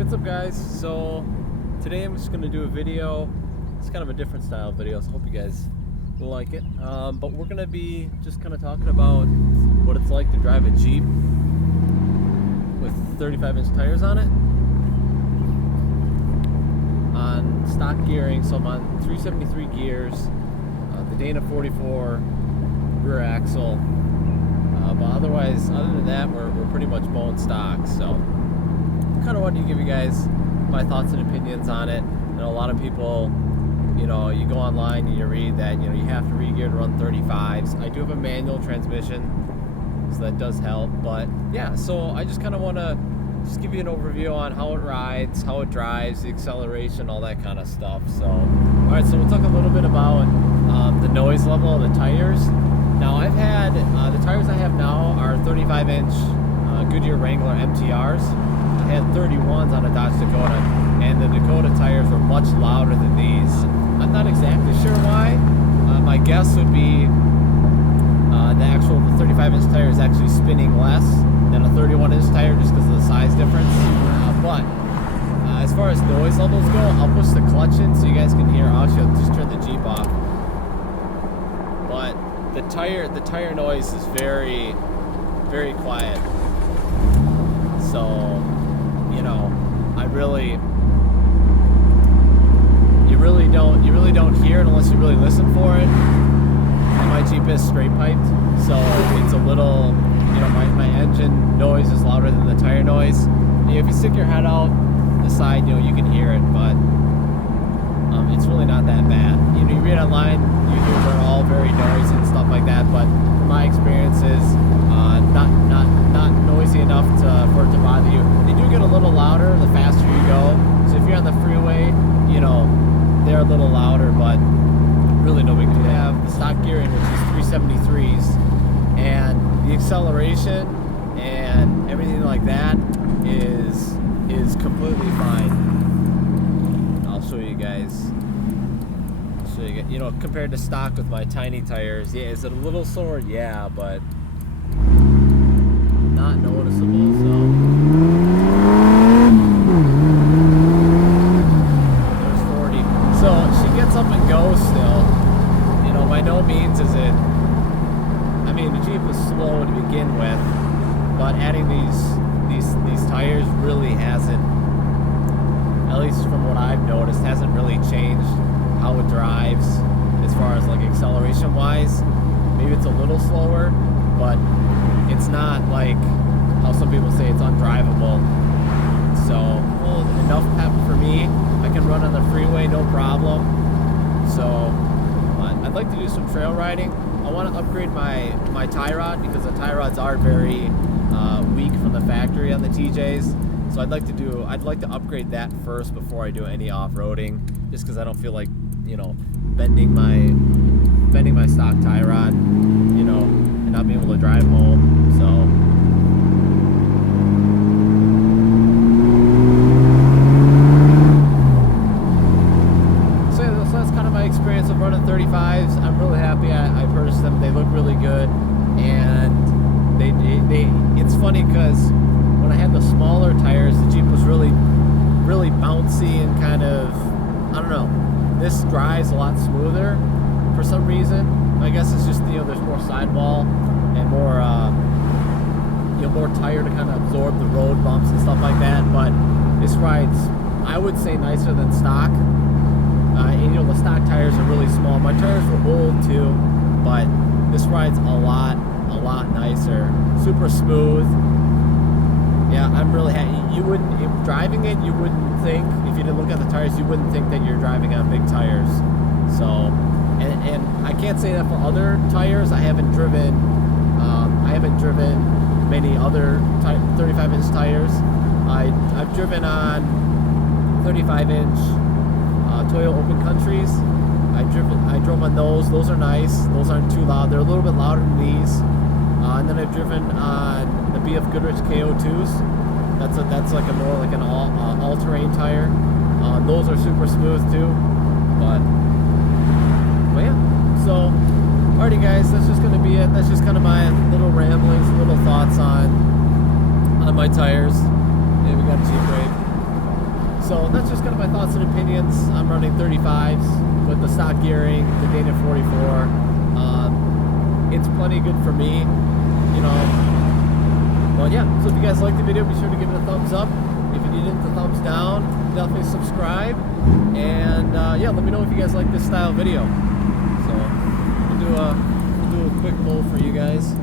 What's up, guys? So today I'm just going to do a video. It's kind of a different style video, so I hope you guys will like it. But we're going to be just kind of talking about what it's like to drive a Jeep with 35-inch tires on it, on stock gearing. So I'm on 373 gears, the Dana 44 rear axle, but otherwise, other than that, we're pretty much bone stock. So kind of wanted to give you guys my thoughts and opinions on it. You know, a lot of people, you know, you go online and you read that, you know, you have to re-gear to run 35s. I do have a manual transmission, so that does help. But yeah, so I just kind of want to just give you an overview on how it rides, how it drives, the acceleration, all that kind of stuff. So, all right, so we'll talk a little bit about the noise level of the tires. Now, I've had, the tires I have now are 35-inch Goodyear Wrangler MTRs. I had 31s on a Dodge Dakota, and the Dakota tires were much louder than these. I'm not exactly sure why. My guess would be the 35-inch tire is actually spinning less than a 31-inch tire just because of the size difference. But as far as noise levels go, I'll push the clutch in so you guys can hear. Actually, I'll just turn the Jeep off. But the tire noise is very, very quiet. So, you know, you really don't hear it unless you really listen for it. And my Jeep is straight piped, so it's a little, you know, my engine noise is louder than the tire noise. If you stick your head out the side, you know, you can hear it, but it's really not that bad. You know, you read online, you hear they're all very noisy and stuff like that, but from my experiences, not noisy enough for it to bother you. They do get a little louder the faster you go. So if you're on the freeway, you know, they're a little louder, but really no big deal. You have the stock gearing, which is 373s, and the acceleration and everything like that is completely fine. I'll show you guys. You know, compared to stock with my tiny tires, yeah, is it a little slower? Yeah, but not noticeable. So there's 40. So she gets up and goes still. You know, by no means is it. I mean, the Jeep was slow to begin with, but adding these tires really hasn't, at least from what I've noticed, hasn't really changed how it drives as far as like acceleration wise. Maybe it's a little slower, but it's not like how some people say it's undrivable. So, well, enough pep for me. I can run on the freeway, no problem. So, but I'd like to do some trail riding. I want to upgrade my tie rod because the tie rods are very weak from the factory on the TJs. So I'd like to upgrade that first before I do any off-roading, just because I don't feel like, you know, bending my stock tie rod, you know, and not being able to drive home. So that's kind of my experience of running 35s. I'm really happy I purchased them. They look really good, and they it's funny because when I had the smaller tires, the Jeep was really bouncy and kind of, I don't know. This drives a lot smoother for some reason. I guess it's just, you know, there's more sidewall and more, you know, more tire to kind of absorb the road bumps and stuff like that. But this rides, I would say, nicer than stock. And, you know, the stock tires are really small. My tires were old too, but this rides a lot nicer. Super smooth. Yeah, I'm really happy. Driving it, you wouldn't think, if you didn't look at the tires, you wouldn't think that you're driving on big tires. So, and I can't say that for other tires. I haven't driven many other 35-inch tires. I've driven on 35-inch Toyota Open Countries. I drove on those. Those are nice. Those aren't too loud. They're a little bit louder than these. And then I've driven on the BF Goodrich KO2s. That's like a more like an all-terrain tire. Those are super smooth too. But yeah. So, alrighty guys, that's just gonna be it. That's just kind of my little ramblings, little thoughts on my tires. Yeah, we got a Jeep brake. So that's just kind of my thoughts and opinions. I'm running 35's with the stock gearing, the Dana 44. It's plenty good for me, you know. But yeah, so if you guys like the video, be sure to give it a thumbs up. If you need it, the thumbs down. Definitely subscribe. And yeah, let me know if you guys like this style video. So we'll do a quick poll for you guys.